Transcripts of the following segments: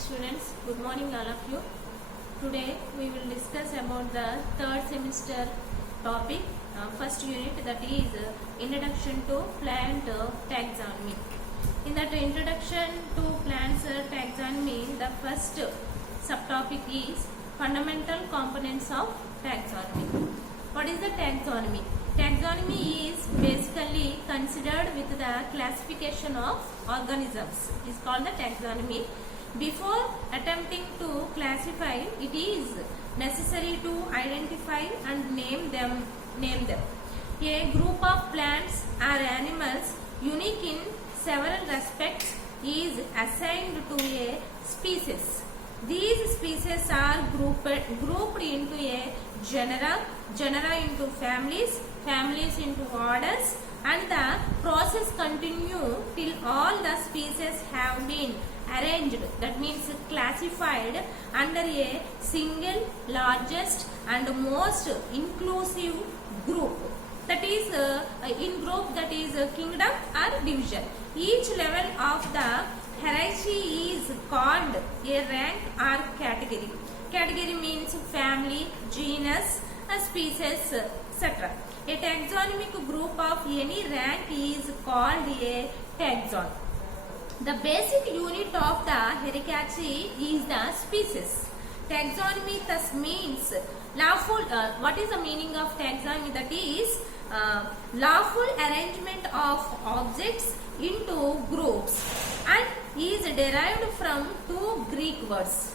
students, good morning all of you. Today we will discuss about the third semester topic, first unit, that is Introduction to Plant Taxonomy. In that introduction to plants taxonomy, the first subtopic is fundamental components of taxonomy. What is the taxonomy? Taxonomy is basically considered with the classification of organisms. It is called the taxonomy. Before attempting to classify, it is necessary to identify and name them. A group of plants or animals unique in several respects is assigned to a species. These species are grouped into a genera into families into orders, and the process continues till all the species have been arranged, that means classified under a single largest and most inclusive group, that is in group, that is kingdom or division. Each level of the hierarchy is called a rank or category. Category means family, genus, species, etc. A taxonomic group of any rank is called a taxon. The basic unit of the hierarchy is the species. Taxonomy thus means lawful. What is the meaning of taxonomy? That is lawful arrangement of objects into groups, and is derived from two Greek words.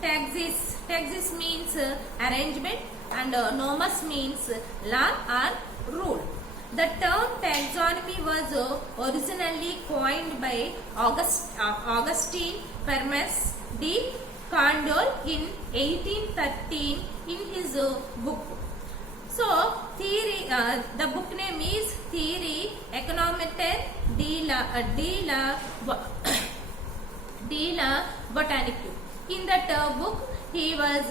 Taxis means arrangement, and nomos means law or rule. The term taxonomy was originally coined by Augustine Hermes de Candolle in 1813 in his book. So, theory. The book name is Theorie Econométrique de la Botanique. In that book, he was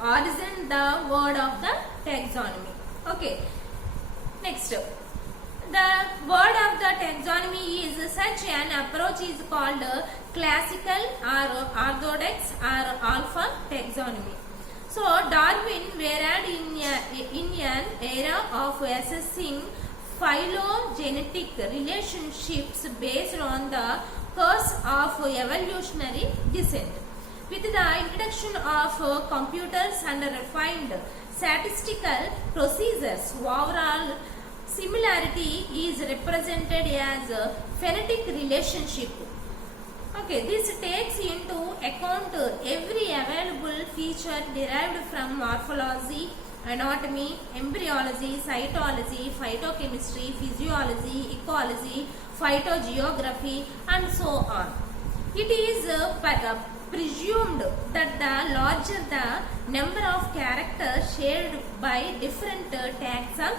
originated the word of the taxonomy. Okay. Next, the word of the taxonomy is such an approach is called classical or orthodox or alpha taxonomy. So, Darwin were in an era of assessing phylogenetic relationships based on the course of evolutionary descent. With the introduction of computers and refined statistical procedures, overall similarity is represented as a phenetic relationship. Okay, this takes into account every available feature derived from morphology, anatomy, embryology, cytology, phytochemistry, physiology, ecology, phytogeography, and so on. It is presumed that the larger the number of characters shared by different taxa,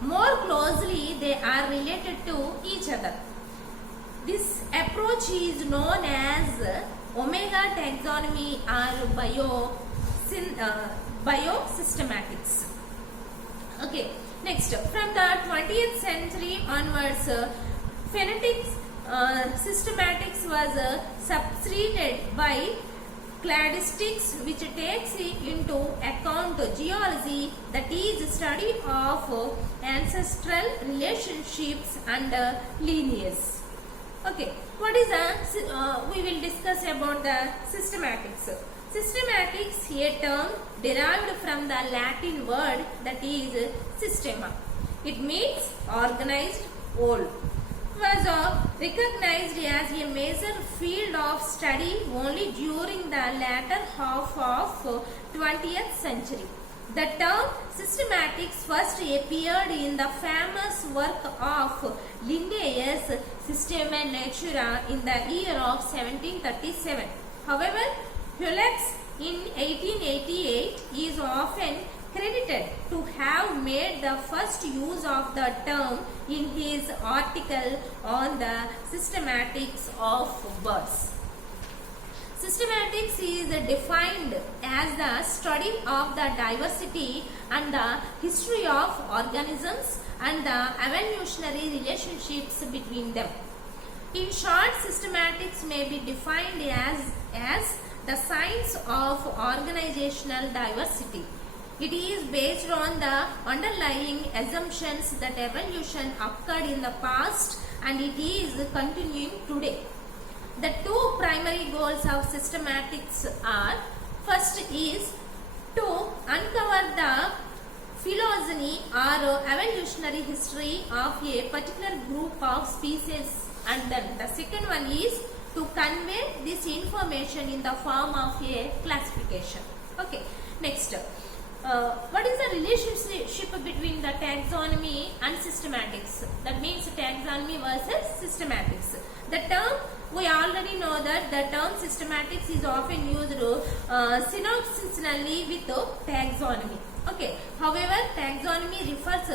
more closely they are related to each other. This approach is known as omega taxonomy or biosystematics. Okay, next, from the 20th century onwards, phonetic systematics was substituted by cladistics, which takes into account geology, that is study of ancestral relationships and lineage. Okay, what is we will discuss about the systematics. Systematics, a term derived from the Latin word that is systema. It means organized whole. Was recognized as a major field of study only during the latter half of 20th century. The term systematics first appeared in the famous work of Linnaeus Systema Naturae in the year of 1737. However, Hewlett's in 1888 is often credited to have made the first use of the term in his article on the systematics of birds. Systematics is defined as the study of the diversity and the history of organisms and the evolutionary relationships between them. In short, systematics may be defined as the science of organizational diversity. It is based on the underlying assumptions that evolution occurred in the past and it is continuing today. The two primary goals of systematics are: first is to uncover the phylogeny or evolutionary history of a particular group of species, and then the second one is to convey this information in the form of a classification. Okay, next. What is the relationship between the taxonomy and systematics? That means taxonomy versus systematics. The term, we already know that the term systematics is often used synonymously with taxonomy. Okay. However, taxonomy refers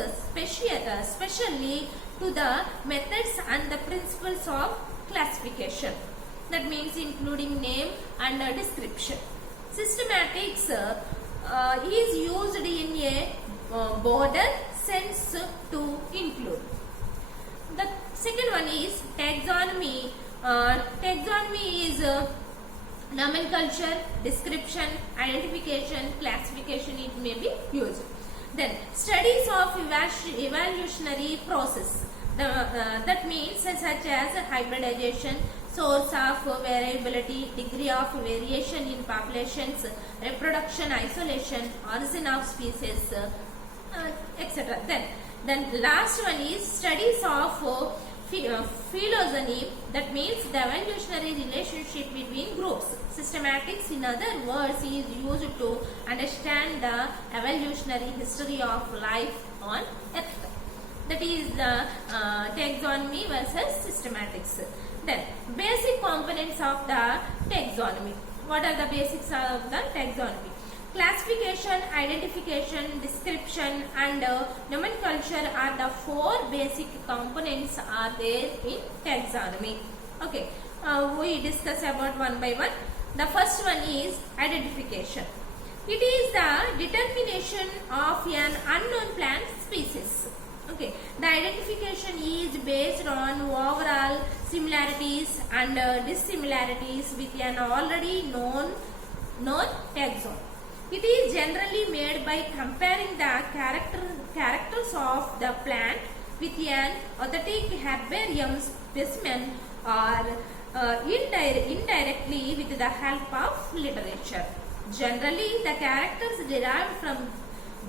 specially to the methods and the principles of classification. That means including name and description. Systematics is used in a broader sense to include. The second one is taxonomy. Taxonomy is nomenclature, description, identification, classification. It may be used. Then studies of evolutionary process. That means such as hybridization, source of variability, degree of variation in populations, reproduction, isolation, origin of species, etc. Then last one is studies of phylogeny. That means the evolutionary relationship between groups. Systematics, in other words, is used to understand the evolutionary history of life on Earth. That is the taxonomy versus systematics. Then basic components of the taxonomy. What are the basics of the taxonomy? Classification, identification, description and nomenclature are the four basic components are there in taxonomy. Okay, we discuss about one by one. The first one is identification. It is the determination of an unknown plant species. Okay, the identification is based on overall similarities and dissimilarities with an already known taxon. It is generally made by comparing the characters of the plant with an authentic herbarium specimen or indirectly with the help of literature. Generally, the characters derived from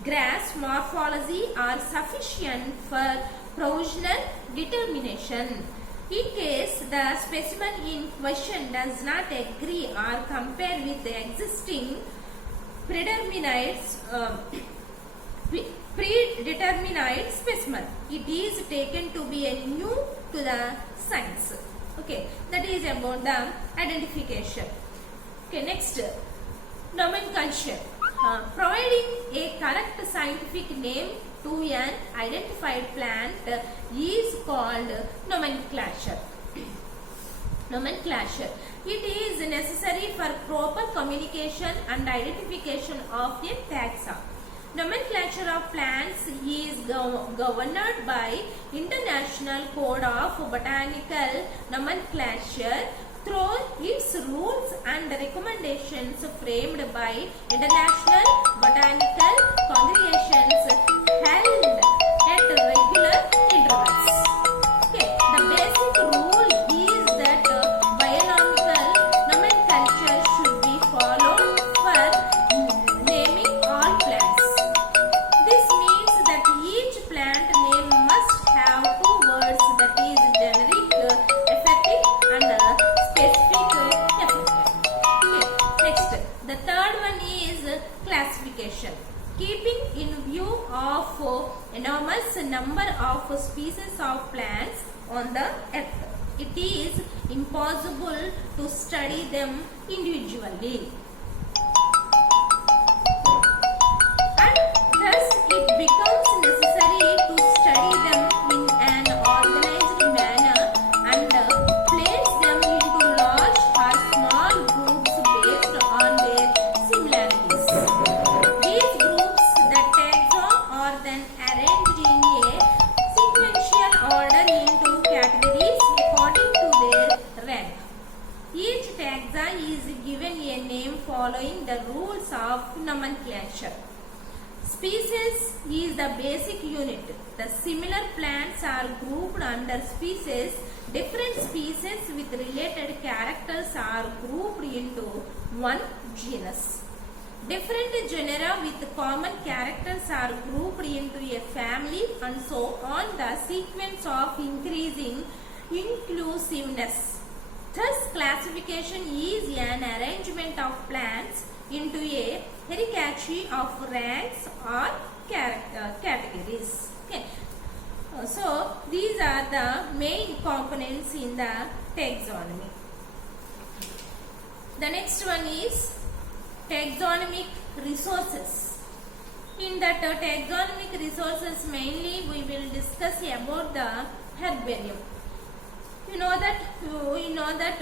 grass morphology are sufficient for provisional determination. In case the specimen in question does not agree or compare with the existing predetermined specimen, it is taken to be a new to the science. Okay, that is about the identification. Okay, next, nomenclature. Providing a correct scientific name to an identified plant is called nomenclature. Nomenclature. It is necessary for proper communication and identification of a taxa. Nomenclature of plants is governed by International Code of Botanical Nomenclature through its rules and recommendations framed by international botanical congregations held at regular intervals. Okay, the basic rule is that biological nomenclature should be followed for naming all plants. This means that each plant name must have two words, that is generic effective and specific effective. Okay, next, the third one is classification. Keeping in view of enormous number of species of plants on the earth, it is impossible to study them individually. And thus it becomes necessary to study them in an organized manner and place them into large or small groups based on their similarities. These groups, the taxon, are then arranged in a sequential order into categories according to their Each taxa is given a name following the rules of nomenclature. Species is the basic unit. The similar plants are grouped under species. Different species with related characters are grouped into one genus. Different genera with common characters are grouped into a family, and so on, the sequence of increasing inclusiveness. Thus, classification is an arrangement of plants into a hierarchy of ranks or categories. Okay. So, these are the main components in the taxonomy. The next one is taxonomic resources. In that taxonomic resources, mainly we will discuss about the herbarium. You know that